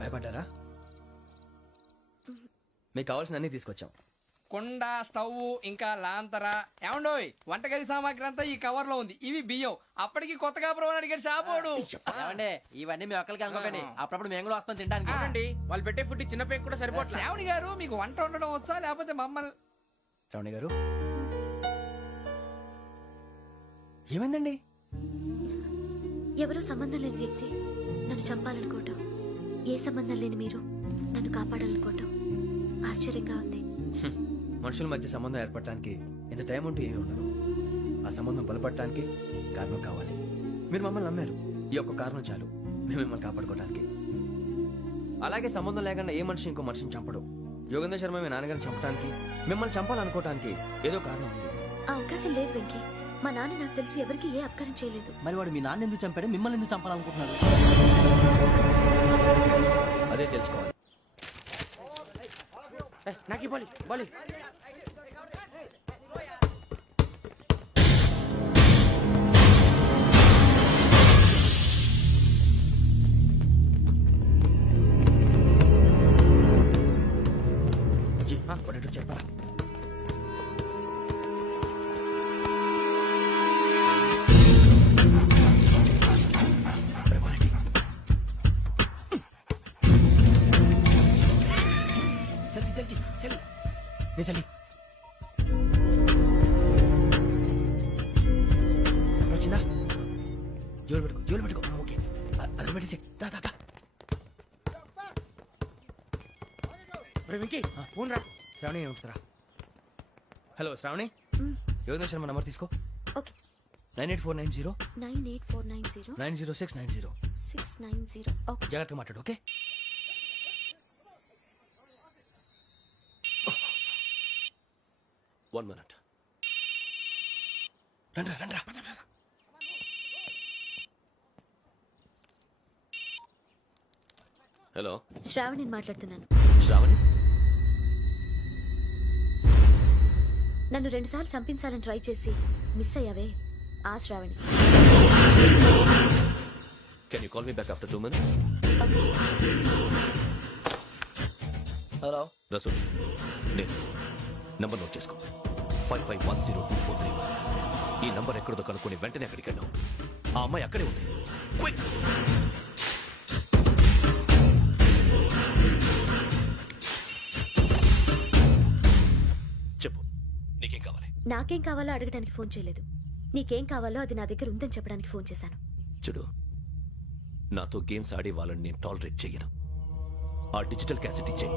భయపడ్డారా? మీకు కావాల్సిన అన్ని తీసుకొచ్చాం. కుండ, స్టవ్, ఇంకా లాంతర. ఏమండోయ్, వంటగది సామాగ్రి అంతా ఈ కవర్ లో ఉంది. ఇవి బియ్యం. అప్పటికి కొత్తగా బ్రౌన్ అడిగాడు షాపోడు. ఏమండి ఇవన్నీ మీ ఒక్కరికి అనుకోకండి, అప్పుడప్పుడు మేము కూడా వస్తాం తినడానికి. వాళ్ళు పెట్టే ఫుడ్ చిన్న పేరు కూడా సరిపోతుంది. శ్రావణి గారు, మీకు వంట వండడం వచ్చా లేకపోతే మమ్మల్ని? శ్రావణి గారు ఏమైందండి? ఎవరో సంబంధం లేని వ్యక్తి నన్ను చంపాలనుకోవటం, ఏ సంబంధం లేని మీరు నన్ను కాపాడాలనుకోవటం ఆశ్చర్యంగా ఉంది. మనుషుల మధ్య సంబంధం ఏర్పడటానికి ఇంత టైం ఉంటూ ఏమీ ఉండదు. ఆ సంబంధం బలపడటానికి కారణం కావాలి. మీరు మమ్మల్ని నమ్మారు, ఈ ఒక్క కారణం చాలు మేము మిమ్మల్ని కాపాడుకోవడానికి. అలాగే సంబంధం లేకుండా ఏ మనిషి ఇంకో మనిషిని చంపడు. యోగేంద్ర శర్మ మీ నాన్నగారిని చంపడానికి, మిమ్మల్ని చంపాలనుకోవటానికి ఏదో కారణం ఉంది. ఆ అవకాశం లేదు వెంకీ. మా నాన్న నాకు తెలిసి ఎవరికి ఏ అపకారం చేయలేదు. మరి వాడు మీ నాన్న ఎందుకు చంపాడు, మిమ్మల్ని ఎందుకు చంపాలనుకుంటున్నాడు? అదే తెలుసుకోవాలి. నాకు బాలి బాలి. చెప్పరా? చలి వచ్చిందా? జోలు పెట్టుకో. ఓకే, అది పెట్టేసి వెంకీ ఫోన్ రా. శ్రావణి వస్తారా? హలో శ్రావణి, యోగేంద్ర శర్మ నంబర్ తీసుకో. ఓకే. 98490 98490 90690. 690. ఓకే. జాగ్రత్తగా మాట్లాడు. ఓకే. One minute. రండ్రా. హలో, శ్రావణిని మాట్లాడుతున్నాను. శ్రావణి. నన్ను 2 సార్లు చంపించాలని ట్రై చేసి మిస్ అయ్యావే, ఆ Shravani. Can you call me back after 2 minutes? Hello Rasu, నేను నంబర్ నోట్ చేసుకో. 55102435. ఈ నంబర్ ఎక్కడదో కనుక్కొని వెంటనే అక్కడికి వెళ్ళాం. ఆ అమ్మాయి అక్కడే ఉంది. క్విక్. చెప్పు, నీకేం కావాలి? నాకేం కావాలో అడగడానికి ఫోన్ చేయలేదు. నీకేం కావాలో అది నా దగ్గర ఉందని చెప్పడానికి ఫోన్ చేశాను. చూడు, నాతో గేమ్స్ ఆడే వాళ్ళని నేను టాలరేట్ చెయ్యను. ఆ డిజిటల్ క్యాసెట్ ఇచ్చేయి.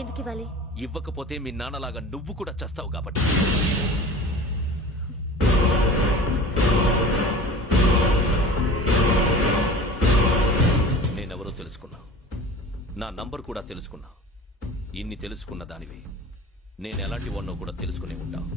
ఎందుకు ఇవ్వాలి? ఇవ్వకపోతే మీ నాన్నలాగా నువ్వు కూడా చస్తావు కాబట్టి. నేనెవరో తెలుసుకున్నా, నా నంబర్ కూడా తెలుసుకున్నా. ఇన్ని తెలుసుకున్న దానివి నేను ఎలాంటి వాడినో కూడా తెలుసుకునే ఉంటావు.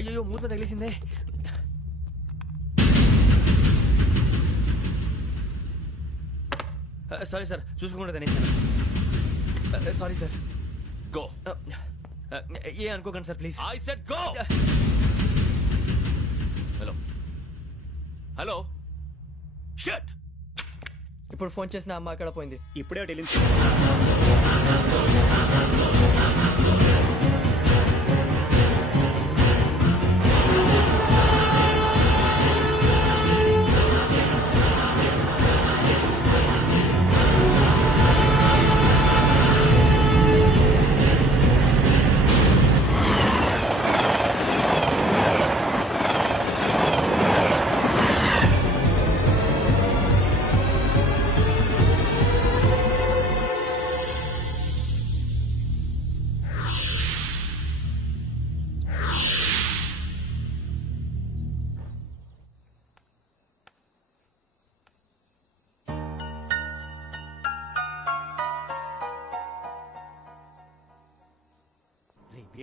అయ్యో, మూత తగిలేసిందే. సారీ సార్, చూసుకోకుండా తినేసాను. Sorry sir. గో. ఏ అనుకోకండి sir, please. I said go. Hello hello. Shut. ఇప్పుడు ఫోన్ చేసిన అమ్మ అక్కడ పోయింది. ఇప్పుడే వెళ్ళింది.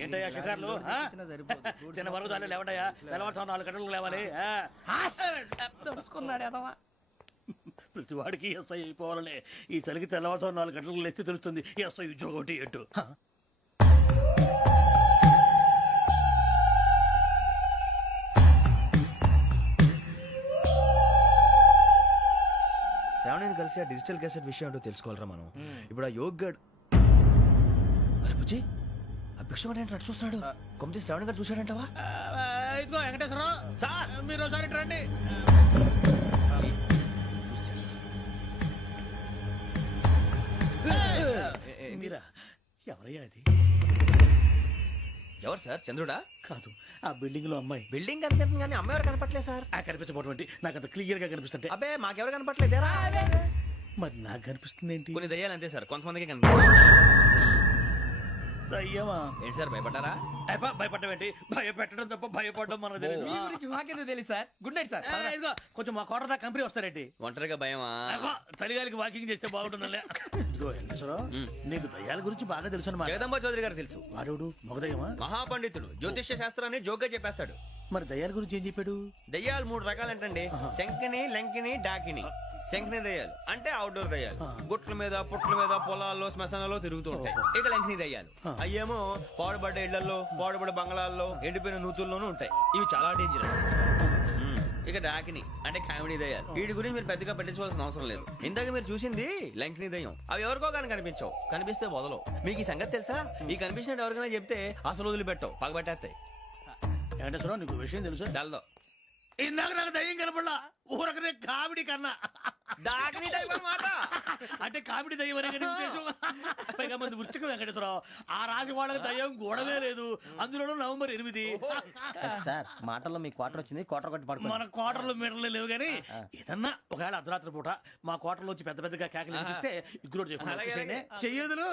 ఏంటయ్యా షికార్లు తిన్న వరకు చాలే లేవడయ్యా తెల్లవారుతో 4 గంటలకు లేవాలి తెలుసుకున్నాడు ఎదవా. ప్రతి వాడికి ఎస్ఐ అయిపోవాలనే ఈ చలికి తెల్లవారుతో 4 గంటలకు లేస్తే తెలుస్తుంది ఎస్ఐ ఉద్యోగం ఒకటి ఎట్టు శ్రావణిని కలిసి ఆ డిజిటల్ క్యాసెట్ విషయం ఏంటో తెలుసుకోవాలరా మనం. ఇప్పుడు ఆ యోగ్ గడ్ అరే బుజ్జి ఆ భిక్షం ఏంటో అటు చూస్తున్నాడు. కొమ్మతి శ్రావణి గారు చూశాడంటావా? ఇదిగో వెంకటేశ్వరరావు సార్ మీరు ఒకసారి రండి. మీరా ఎవరయ్యా అది? ఎవరు సార్? చంద్రుడా? కాదు ఆ బిల్డింగ్ లో అమ్మాయి. బిల్డింగ్ కనిపిస్తుంది కానీ అమ్మాయి ఎవరు కనపట్లేదు సార్. ఆ కనిపించబోటువంటి నాకు అంత క్లియర్ గా కనిపిస్తుంటే అబ్బే మాకెవరు కనపట్లేదేరా? మరి నాకు కనిపిస్తుంది ఏంటి? కొన్ని దయ్యాలు అంతే సార్, కొంతమందికి కనిపిస్తుంది. అయ్యమా ఏంటి సార్ భయపడ్డారా? భయపడడం ఏంటి? భయపెట్టడం తప్ప భయపడడం మనకు తెలియదు. మీ గురించి మాకెందుకు తెలుసు సార్. Good night sir. ఇదిగో కొంచెం మా కోట దాకా కంపెనీ వస్తారేంటి? ఒంటరిగా భయమా? చలిగాలికి వాకింగ్ చేస్తే బాగుంటుందిలే. ఇదిగో వెంకటేశ్వరరావు నీకు దయ్యాల గురించి బాగా తెలుసు అన్నమాట. జగదంబ చౌదరి గారు తెలుసు. వాడోడు మగదయ్యమా? మహాపండితుడు, జ్యోతిష్య శాస్త్రాన్ని జోగ్గా చెప్పేస్తాడు. మరి దయ్యాల గురించి ఏం చెప్పాడు? దయ్యాలు 3 రకాలంటండి. శంకిని, లంకిని, డాకిని. శంకిని దయ్యాలు అంటే అవుట్డోర్ దయ్యాలు, గుట్ల మీద పుట్ల మీద పొలాల్లో శ్మశానాల్లో తిరుగుతూ ఉంటాయి. ఇక లంకిని దయ్యాలు అయ్యేమో పాడుబడ్డ ఇళ్లలో, పాడుబడ్డ బంగ్లాల్లో, ఎండిపోయిన నూతుల్లోనూ ఉంటాయి. ఇవి చాలా డేంజరస్. ఇక డాకిని అంటే కామెడీ దయ్యాలు. వీటి గురించి మీరు పెద్దగా పట్టించుకోవాల్సిన అవసరం లేదు. ఇందాక మీరు చూసింది లంకిని దయ్యం. అవి ఎవరికో కానీ కనిపించవు, కనిపిస్తే వదలవు. మీకు ఈ సంగతి తెలుసా? ఈ కనిపించినట్టు ఎవరికైనా చెప్తే అసలు వదిలిపెట్టవు, పగబట్టేస్తాయి. వెంకటేశ్వరరావు నీకు విషయం తెలుసు? డల్దో ఇందాక నాకు దయ్యం కనపడలా, ఊరకనే కామెడీ కన్నా. డాకిని టైప్ అన్నమాట. అంటే కామెడీ దయ్యం అనే కదా ఉద్దేశం. పైగా మంది వృచ్చిక వెంకటేశ్వరరావు ఆ రాజు వాళ్ళకి దయ్యం గోడవే లేదు. అందులోనూ నవంబర్ 8. సార్ మాటల్లో మీ క్వార్టర్ వచ్చింది, క్వార్టర్ కొట్టి పడుకో. మన క్వార్టర్లో మీటర్లు లేవు కానీ ఏదన్నా ఒకవేళ అర్ధరాత్రి పూట మా క్వార్టర్లో వచ్చి పెద్ద పెద్దగా కేకలు ఇస్తే ఇగ్గురు చెయ్యదులు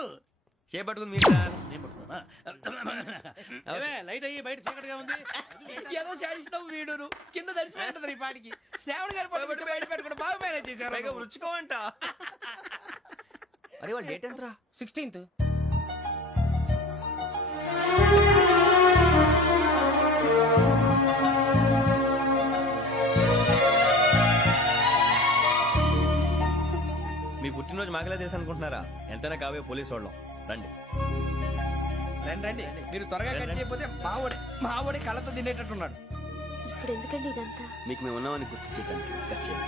చేపట్టుకుంది మీరు సార్. నేను పట్టుకున్నా. లైట్ అయ్యి బయట చీకటిగా ఉంది. ఏదో శాడిస్తావు వీడును కింద దర్శనం ఈ పాటికి. శ్రావణ్ గారు పట్టుకొచ్చి బయట పెట్టుకుంటే బాగా మేనేజ్ చేశారు. పైగా రుచుకోవంట. అరే వాళ్ళ డేట్ ఎంతరా? 16th. మీ పుట్టినరోజు మాకలే తెలుసు అనుకుంటున్నారా? ఎంతైనా కావే పోలీసు వాళ్ళం. రండి రండి మీరు త్వరగా కట్ చేయకపోతే మావోడి కళ్ళతో తినేటట్టున్నాడు. ఇప్పుడు ఎందుకండి ఇదంతా? మీకు మేము ఉన్నామని గుర్తు చేయకండి. కట్ చేయండి.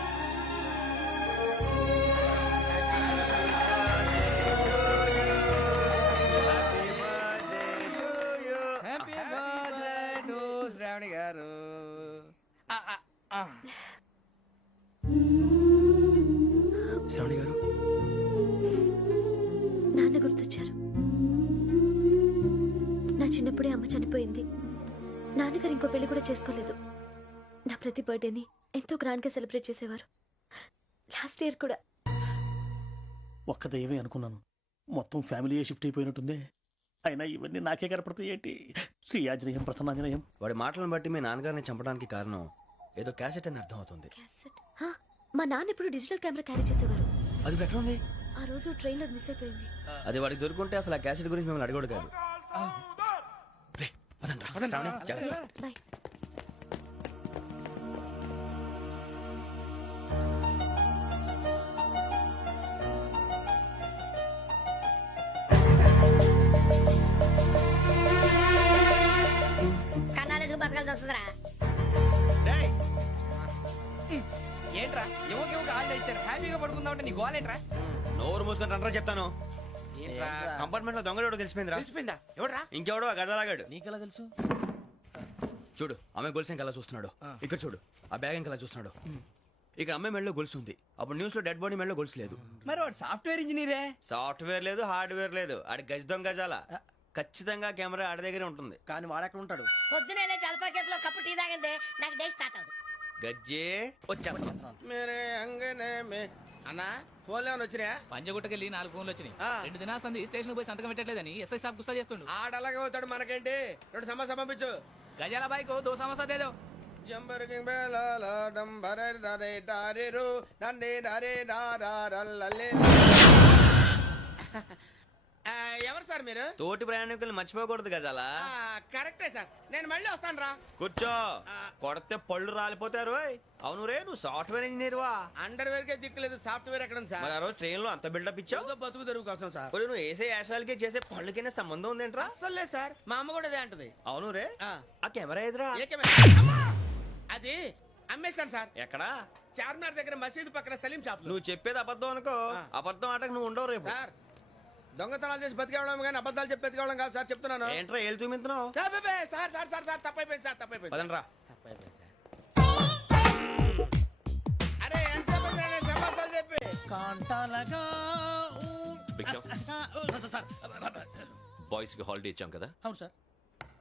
హ్యాపీ బర్త్డే టు శ్రావణి గారు. శ్రావణి గారు నాన్న గుర్తొచ్చారు. నా చిన్నప్పుడే అమ్మ చనిపోయింది. నాన్నగారు ఇంకో పెళ్లి కూడా చేసుకోలేదు. నా ప్రతి బర్త్డేని ఎంతో గ్రాండ్ గా సెలబ్రేట్ చేసేవారు. లాస్ట్ ఇయర్ కూడా. ఒక్క దయ్యమే అనుకున్నాను, మొత్తం ఫ్యామిలీ షిఫ్ట్ అయిపోయినట్టుంది. అయినా ఇవన్నీ నాకే కనపడతాయి ఏంటి? శ్రీయాజనయం ప్రసన్నాంజనయం. వాడి మాటలను బట్టి మీ నాన్నగారిని చంపడానికి కారణం ఏదో క్యాసెట్ అని అర్థం అవుతుంది. క్యాసెట్? మా నాన్న ఇప్పుడు డిజిటల్ కెమెరా క్యారీ చేసేవారు. అది ఇప్పుడు ఎక్కడ ఉంది? ఆ రోజు ట్రైన్ లో మిస్ అయిపోయింది. అది వాడికి దొరుకుంటే అసలు ఆ క్యాసెట్ గురించి మిమ్మల్ని అడగడు కాదు. రే, పదండ్రా. శ్రావణి, జాగ్రత్త. బాయ్. కన్నాలకు బతకాల్సి వస్తుందిరా. డేయ్, ఏంట్రా ఎవరికి ఆళ్ళు ఇచ్చారు, హ్యాపీగా పడుకుందామంటే నీ గోలేంట్రా? నోరు మూసుకొని రండ్రా చెప్తాను. ఏంట్రా కంపార్ట్మెంట్ లో దొంగడు తెలిసిపోయిందిరా. తెలిసిపోయిందా? ఎవడ్రా? ఇంకెవడో ఆ గదలాగాడు. నీకెలా తెలుసు? చూడు ఆమె గొలుసు ఇంకలా చూస్తున్నాడు. ఇక్కడ చూడు ఆ బ్యాగ్ ఇంకలా చూస్తున్నాడు. ఇక్కడ అమ్మాయి మెడలో గొలుసు ఉంది. అప్పుడు న్యూస్ లో డెడ్ బాడీ మెడలో గొలుసు లేదు. మరి వాడు సాఫ్ట్వేర్ ఇంజనీరే. సాఫ్ట్వేర్ లేదు, హార్డ్వేర్ లేదు. ఆడి గజ దొంగ గజాల. ఖచ్చితంగా కెమెరా ఆడి దగ్గరే ఉంటుంది. కానీ వాడెక్కడ ఉంటాడు? పొద్దునే లేచి అల్ఫా కేఫ్ లో కప్పు టీ తాగంటే నాకు డే స్టార్ట్ అవుతుంది. గజ్జే వచ్చా. అన్నా ఫోన్ లో వచ్చినా పంజగుట్టకెళ్ళి 4 ఫోన్లు వచ్చినాయి. 2 దినాల సంది స్టేషన్ పోయి సంతకం పెట్టలేదని ఎస్ఐ సాబ్ గుస్తా చేస్తుండు. ఆడలాగే పోతాడు, మనకేంటి? 2 సమస్య పంపించు. గజాల బైక్ 2 సమస్య దేదో. జంబరకింగ్ బేలాల డంబరే డరే డారేరు నన్నే డరే డారల్లలే. ఎవరు సార్ మీరు తోటి ప్రయాణికుల్ని మర్చిపోకూడదు గజాల. కరెక్టే సార్, నేను మళ్ళీ వస్తాను రా. కూర్చో, కొడితే పళ్ళు రాలిపోతారు. అవును రే, నువ్వు సాఫ్ట్వేర్ ఇంజనీర్ వా? అండర్వేర్ కే దిక్కులేదు, సాఫ్ట్వేర్ ఎక్కడ ఉంది సార్? మరి ఆ రోజు ట్రైన్ లో అంత బిల్డప్ ఇచ్చావు. ఏదో బతుకు తెరువు కోసం సార్. ఒరేయ్, నువ్వు వేసే యాశాలకి చేసే పళ్ళకైనా సంబంధం ఉందేంట్రా? అస్సలు లేదు సార్, మా అమ్మ కూడా అదే అంటది. అవును రే, ఆ. ఆ కెమెరా ఎదురా ఏ కెమెరా? అమ్మా! అది అమ్మేశాను సార్, ఎక్కడా? చార్మినార్ దగ్గర మసీదు పక్కన సలీం షాప్ లో. నువ్వు చెప్పేది అబద్ధం అనుకో. ఆ. అబద్ధం ఆటకు నువ్వు ఉండవు రేపు. సార్ దొంగతనాలు చేసి బతికేవడం కానీ అబద్ధాలు చెప్పి బతికేవడం కాదు సార్, చెప్తున్నాను. ఏంట్రా ఏళ్ళు చూపించినావు? Sir sir sir sir sir తప్పైపోయింది సార్, తప్పైపోయింది. పదండ్రా. తప్పైపోయింది సార్. అరే ఎంత సమాసాలు చెప్పి కాంటాలగా బిగ్ షాప్, బాయ్స్ కి హాలిడే ఇచ్చాం కదా, అవును సార్,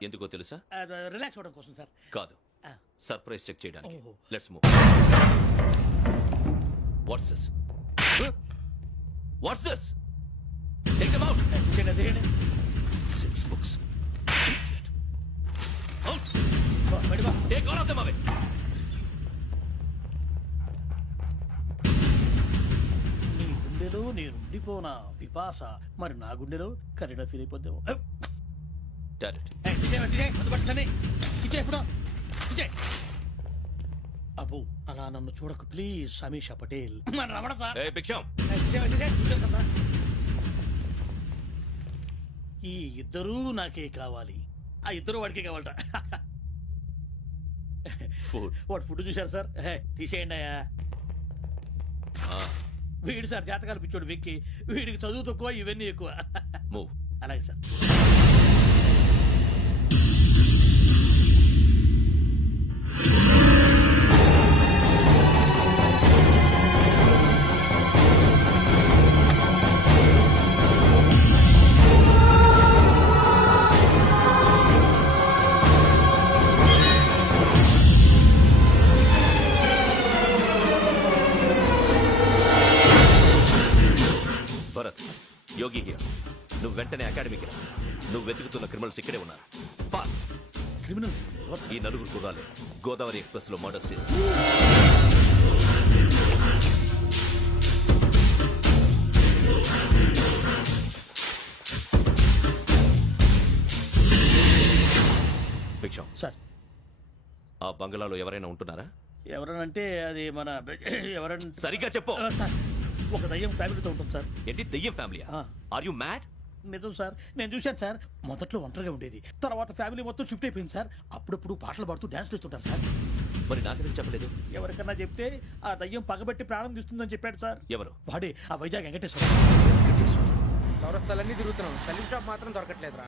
ఎందుకో తెలుసా? రిలాక్స్ అవ్వడం కోసం సార్. కాదు, సర్ప్రైజ్ చెక్ చేయడానికి. ఓహో. Let's move. What's this? What's this? Take them out. Six books. Idiot. Out. Take all of them away. నీ గుండెలో నేను ఉండిపోనా పిపాస, మరి నా గుండెలో కరీడా ఫీల్ అయిపోద్దాము. Direct. అబ్బో, అలా నన్ను చూడకు please, Sameesha Patel. Ramana sir. Hey, Big Sham. ఈ ఇద్దరూ నాకే కావాలి, ఆ ఇద్దరు వాడికే కావాలట. Food. వాడు ఫుడ్ చూశారు సార్, తీసేయండి అయ్యా. వీడు సార్ జాతకాలు పిచ్చోడు వెక్కి, వీడికి చదువు తక్కువ ఇవన్నీ ఎక్కువ. Move. అలాగే సార్. Bharat, Yogi here. నువ్వు వెంటనే అకాడమీకి రా. నువ్వు వెతుకుతున్న క్రిమినల్స్ ఇక్కడే ఉన్నారు. ఫాస్ట్. క్రిమినల్స్ ఈ నలుగురు కుర్రాలే గోదావరి ఎక్స్ప్రెస్ లో మర్డర్స్ చేసి. భిక్షం, సార్. ఆ బంగ్లాలో ఎవరైనా ఉంటున్నారా? ఎవరనంటే అది మన ఎవరన్నా సరిగ్గా చెప్పు. సార్, ఒక దయ్యం ఫ్యామిలీతో ఉంటుంది సార్. ఏంటి దెయ్యం ఫ్యామిలీ? ఆ. Are you mad? నిజం సార్, నేను చూశాను సార్. మొదట్లో ఒంటరిగా ఉండేది, తర్వాత ఫ్యామిలీ మొత్తం షిఫ్ట్ అయిపోయింది సార్. అప్పుడప్పుడు పాటలు పాడుతూ డాన్స్ చేస్తుంటారు సార్. మరి నాకెందుకు చెప్పలేదు? ఎవరికన్నా చెప్తే ఆ దయ్యం పగబెట్టి ప్రాణం తీస్తుందని చెప్పాడు సార్. ఎవరు? వాడే, ఆ వైజాగ్ వెంకటేశ్వర. చౌరస్తాలన్నీ తిరుగుతున్నాం, సలీం షాప్ మాత్రం దొరకట్లేదురా.